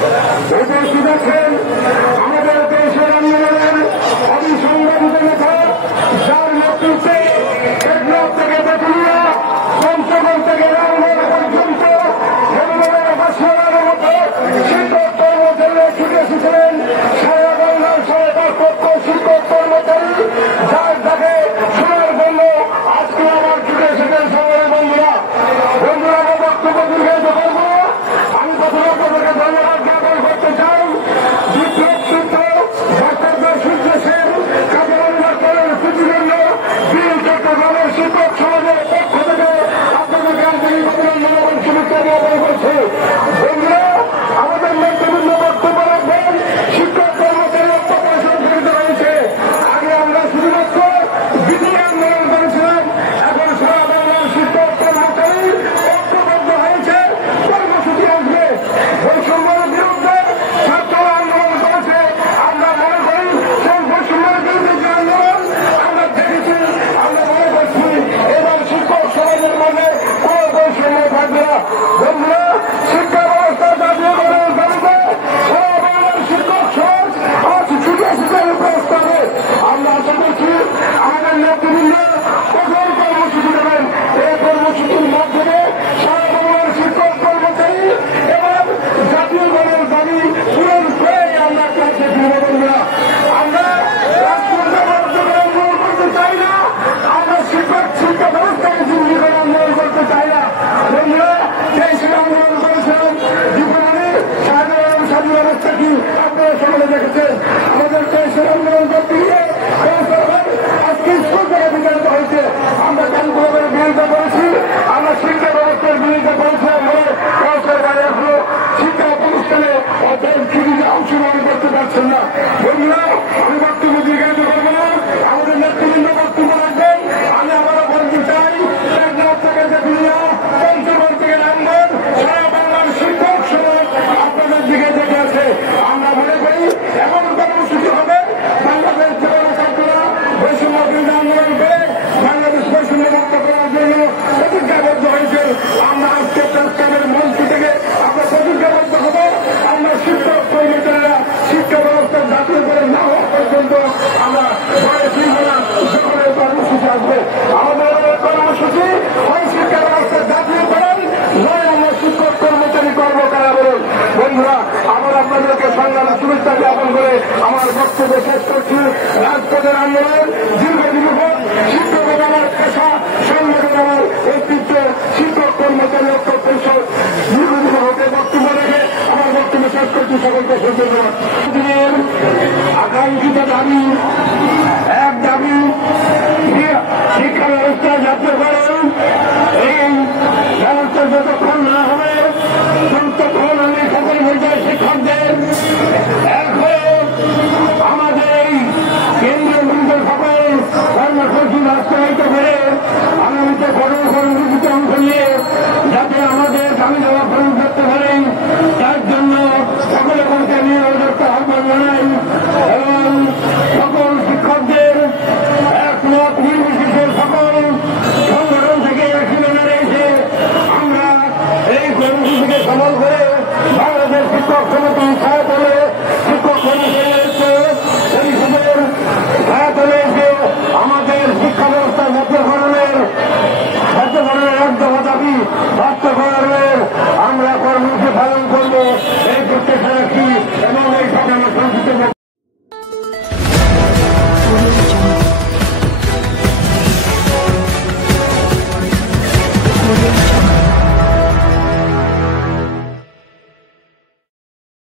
উপস্থিত আছেন আমাদের দেশের আন্দোলনের অবিসংবাদিত নেতা, যার নেতৃত্বে টেকনাফ থেকে তেঁতুলিয়া, পঞ্চগড় থেকে রামগড় পর্যন্ত হেমনের বাসিয়ার মতো শিক্ষক কর্মচারীরা ছুটে এসেছিলেন। সারা বাংলার 5.5 লক্ষ শিক্ষক কর্মচারী যার তাকে শোনার জন্য আজকে আবার ছুটে এসেছেন। সবাই বন্ধুরা আমার বক্তব্য দীর্ঘায়িত করব না। আমি প্রথমে আপনাদেরকে ধন্যবাদ জ্ঞাপন করতে চাই। বিপ্লব যুদ্ধ ডক্টর সূর্য সেন কাজল করের প্রতিজন্য বীর চট্টগ্রামের শিক্ষক সমাজের পক্ষ থেকে আপনাদেরকে আন্তরিক অভিনন্দন এবং শুভেচ্ছা জ্ঞাপন করছি। বন্ধুরা, আমাদের নেতৃবৃন্দ বক্তব্য রাখবেন। শিক্ষক কর্মচারী অত্যন্ত সংগঠিত হয়েছে। আগে আমরা শুধুমাত্র বিজয় আন্দোলন করেছিলাম, এখন সারা বাংলার শিক্ষক কর্মচারী ঐক্যবদ্ধ হয়েছে। কর্মসূচি আসবে। বৈষম্যের বিরুদ্ধে ছাত্ররা আন্দোলন করেছে। আমরা মনে করি সেই বৈষম্যের বিরুদ্ধে যে আন্দোলন আমরা দেখেছি, আমরা মনে করছি এবার শিক্ষক সমাজের মধ্যে কোনো বৈষম্য থাকবে না। বন্ধুরা, শিক্ষা ব্যবস্থা জাতীয় করার দাবিতে সারা বাংলার শিক্ষক সমাজ আজ ছুটে এসেছে প্রস্তাবে। আমরা আশা করছি আমাদের নেতৃবৃন্দ কঠোর কর্মসূচি দেবেন। এই কর্মসূচির মাধ্যমে সারা বাংলার শিক্ষক কর্মচারী এবং জাতীয় দলের দাবি পূরণ করে আমরা কাছে ফিরব। বন্ধুরা, আমরা রাষ্ট্রীয় আন্দোলন করতে চাই না। আমরা শিক্ষা ব্যবস্থাকে জিম্মি করে আন্দোলন করতে চাই না। বন্ধুরা, সেই সে আন্দোলন করেছিলেন জীবনে স্বাধীন অবস্থা কি আপনারা সকলে দেখেছেন। আমাদের দেশের আন্দোলন করতে গিয়ে আজকে স্কুল থেকে বিতাড়িত হয়েছে। আমরা কানপুরের বিরোধিতা করেছি, আমরা শিক্ষা ব্যবস্থার বিরোধিতা করেছিলাম বলে সরকার এখনো শিক্ষা প্রতিষ্ঠানে ছুটিতে অংশগ্রহণ করতে পারছেন না। বন্ধুরা, আমি বক্তব্য দীর্ঘায়িত করব না। আমাদের নেতৃবৃন্দ বক্তব্য রাখবেন। আমি আবারও বলতে চাই, টেকনাফ থেকে তেঁতুলিয়া, পঞ্চগড় থেকে রামগড়, সারা বাংলার শিক্ষক সমাজ আপনাদের দিকে দেখে আছে। আমরা মনে করি এমন কর্মসূচি হবে বাংলাদেশ জেলা ছাত্ররা বৈষম্য বিরোধী আন্দোলন করে বাংলাদেশ বৈষম্য মুক্ত করার জন্য প্রতিজ্ঞাবদ্ধ হয়েছে। আমরা আজকে প্রস্তাবের মঞ্চ থেকে আমরা প্রতিজ্ঞাবদ্ধ হব। আমরা শিক্ষক কর্মচারীরা শিক্ষা ব্যবস্থা জাতীয় করে না হওয়া পর্যন্ত আমরা ঘরে ফিরব না। যখন এই কর্মসূচি আসবে আমাদের কর্মসূচি হয় শিক্ষা ব্যবস্থা জাতীয় করেন, নয় আমরা শিক্ষক কর্মচারী কর্মকারা বলুন। বন্ধুরা, আমার আপনাদেরকে সংগ্রামে শুভেচ্ছা জ্ঞাপন করে আমার বক্তব্য শেষ করছি। রাজপথের আন্দোলন দীর্ঘদিন হোক। শিক্ষকতা আমার পেশা, সংগঠন আমার অস্তিত্ব। শিক্ষক কর্মচারী ঐক্য পরিষদ দীর্ঘদিন হোক। বক্তব্য রেখে আমার বক্তব্য শেষ করছি। সকলকে ধন্যবাদ। দিনের আকাঙ্ক্ষিত দাবি, এক দাবি শিক্ষা ব্যবস্থা জাতীয় করেন। এই ব্যবস্থা যতক্ষণ না হবে ততক্ষণ আমি সকল পর্যায়ে শিক্ষকদের এক হয়ে আমাদের এই কেন্দ্রীয় মন্ত্রীর সকল কর্মসূচি বাস্তবায়িত করে আগামীতে কঠোর কর্মসূচিতে অংশ নিয়ে যাতে আমাদের দাবি দেওয়া পূরণ করতে পারেন, তার জন্য সকলে করতে নিয়ে অযোগ্য আহ্বান জানাই এবং সকল শিক্ষকদের একমত নির্বিশেষে সকল সংগঠন থেকে একসঙ্গে রয়েছে আমরা এই কর্মসূচিকে সফল করে বাংলাদেশ শিক্ষক সমিতি ছায়াতলে শিক্ষক কর্মচারীদের পরিষদের ছায়াতলে এসে আমাদের শিক্ষা ব্যবস্থা জাতীয়করণের এক দফা দাবি বাস্তবায়নের আমরা কর্মসূচি পালন করব।